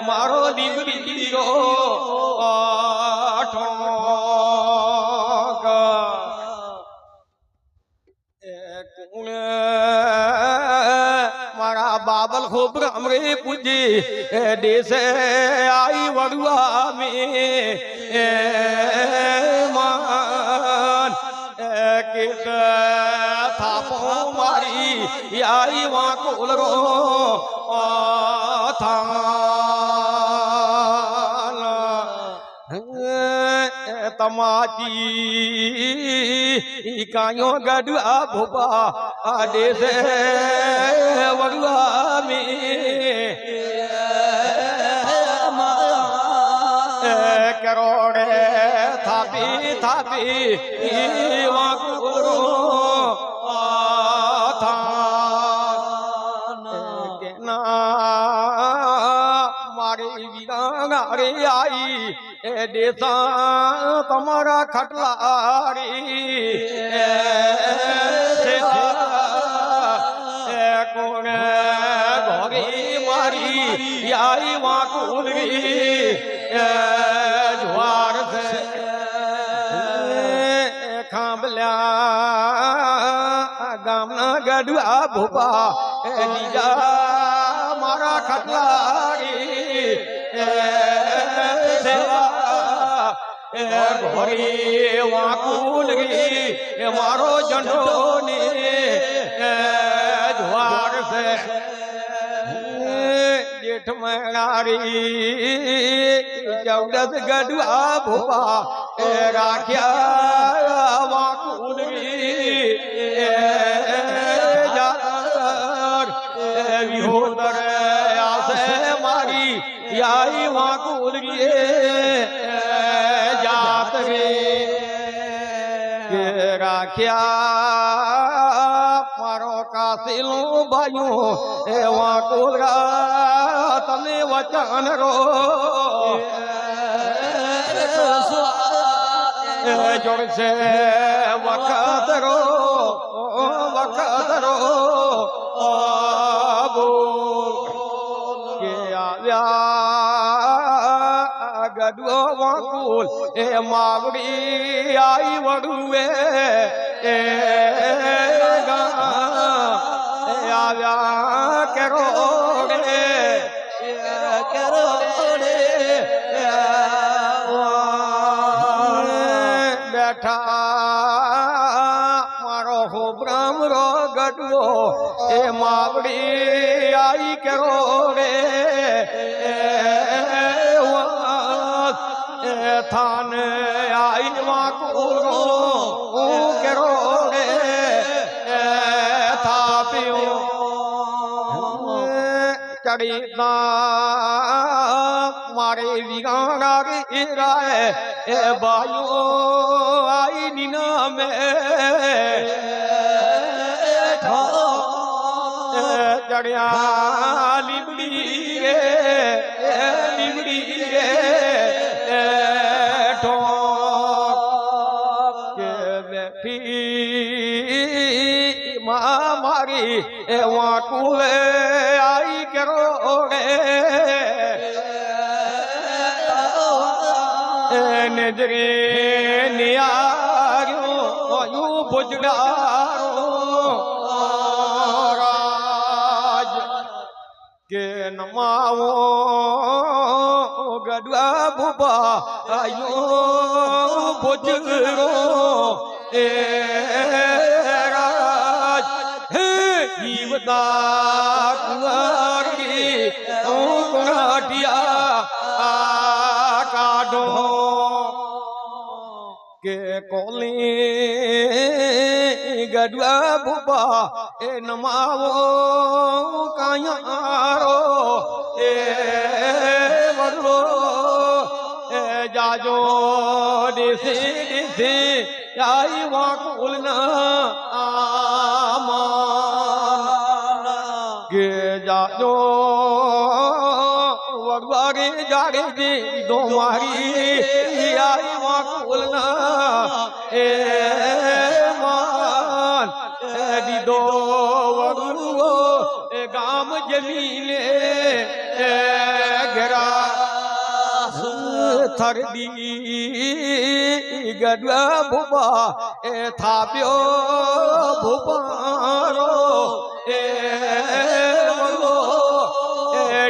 મારો દીકરી દીરો એ મારા બાબલ ખૂબ અમરે પૂજી દેશે આઈ વડવા મે માન કેત થાપો મારી આઈ વાકુલ રો થાન તમાચી કાયો ગડવા ભોપા આડે સે વડવા મે કરોડે થાપી થાપી મારી વીરાંગા આઈ એ દેસા તમારા ખટલારી. કોણે ગોરી મારી? યારી વાકુલરી એ જુવાર છે. ખાંભલ્યા ગામના ગઢવા ભોપા. લીજા મારા ખટલારી. એ ઘોરી વાકુલરી એ મારો જંડો ને જુવાર છે જેઠ મણારી ચૌદસ ગઢવા ભોપા રાખ્યા વાકુલરી એ કાસીલું ભાયું એ વાકુલરા તમે વચન રો. જોડશે વખત રો વખત રો. કે આવ્યા ગડવો વાંકુલ, એ માવડી આઈ વડુએ એ આવ્યા કેરો રે કરોડે બેઠા મારો હોબ્રામ રો ગઢવો એ માવડી આઈ કેરો રે એ વાસ, એ થાન આઈ વાકુરો ચડીતા મારે વિગાણા રે રાય એ બાયો આઈ નીના મે ચડ્યા લીમડી રે લીમડી રે ઠો કે બેઠી મારી એ વાકુલે આઈ કરો નજરે નિયાર્યો ભુજડારો. રાજ કે નમાવો ગડવા ભૂપા, આયો ભુજરો એ જીવતા કુંવરી તું કુણાટિયા આ કાઢો કે કોલી ગડવા ભૂપા એ નમાવો કાયારો એ વડવો એ જાજો દેશે દેશે આઈ જાજો વડવારે જાડે જે દો મારી આઈ વાકુલના એ માન એ દીદો વડવો એ ગામ આમ જમીને એ ઘેરા થરડી ગડવા ભૂપા એ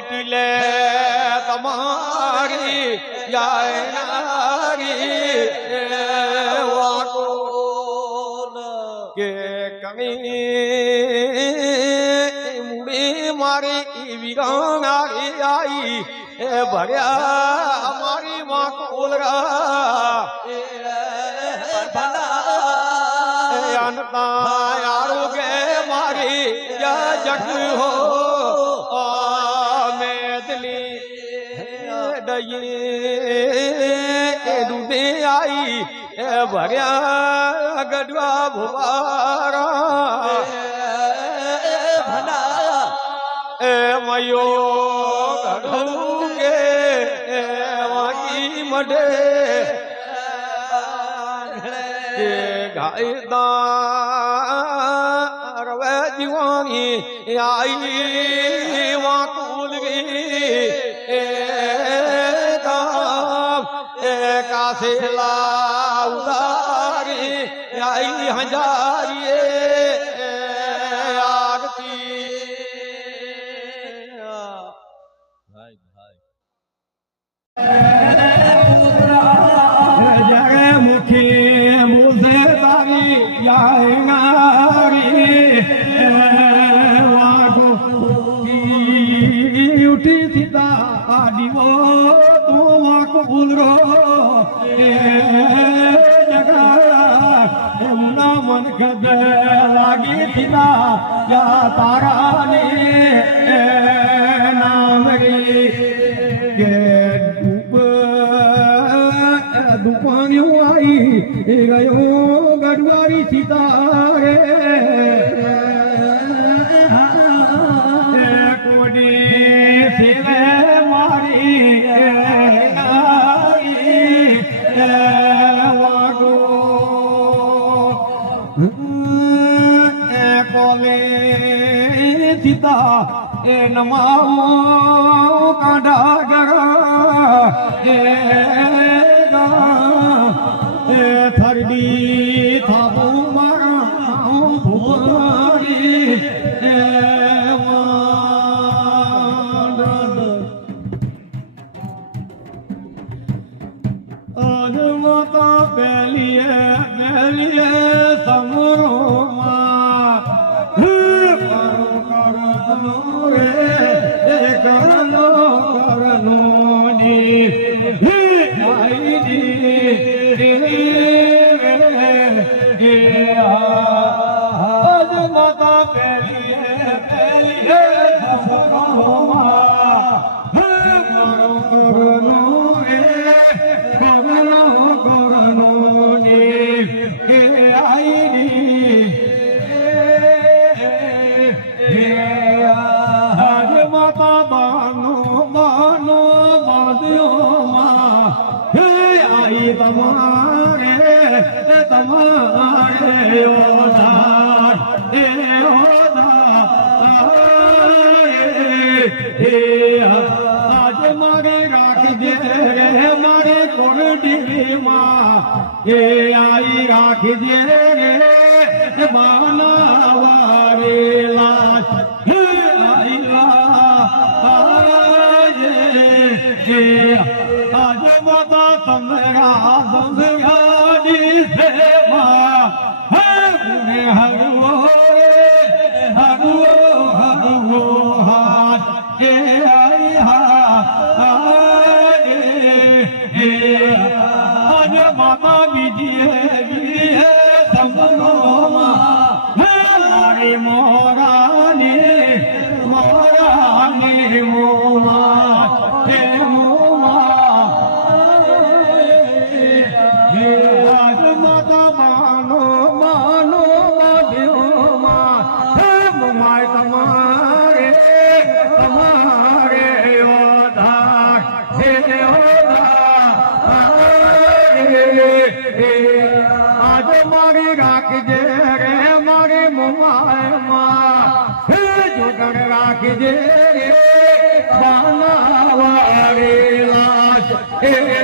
એટીલે તમારી જાયનારી એ વાકો કે કણી મુડી મારી વિરાણારી આઈ એ ભર્યા મારી માં કોલરા એ અનતા યારું કે મારી યા જગ હો આ એ દૂધે આઈ, એ ભર્યા ગઢવા ભુવારા એ મયો ઘડું કે વાગી મઢે. કે ગાયદાર વે દીવાની આઈ વાકુલ ગઈ એ એ કાસેલા ઉદારી આઈ હજારીએ વાકો ભૂલરો, એ જગા એમના મન કદે લાગી થીલા યા તારાની નામ રી કે ડૂબ દુપાણ્યું આવી ગયો ગઢવારી સિતારે. એ એ નમાવો કાંડા ગરા એ થરડી એ આઈ રાખી દે રે માં Yeah.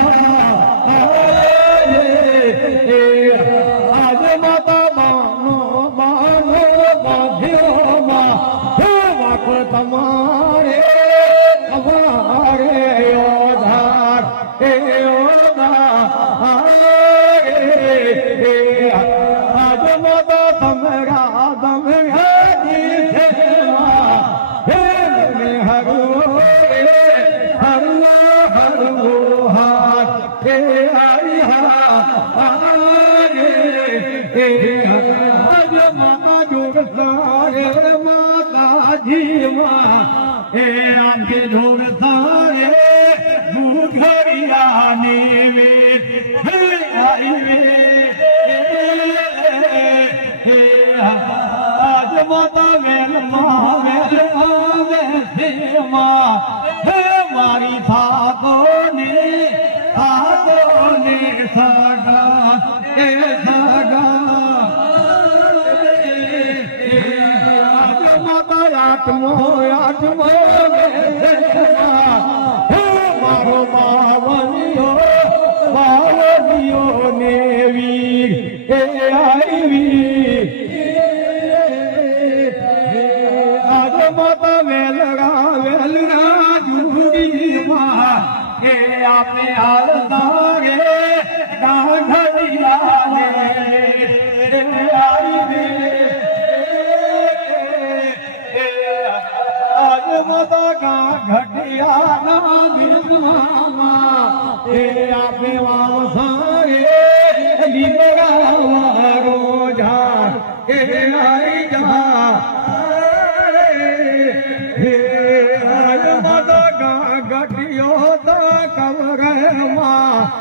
દિલમાં એ આપે લીલો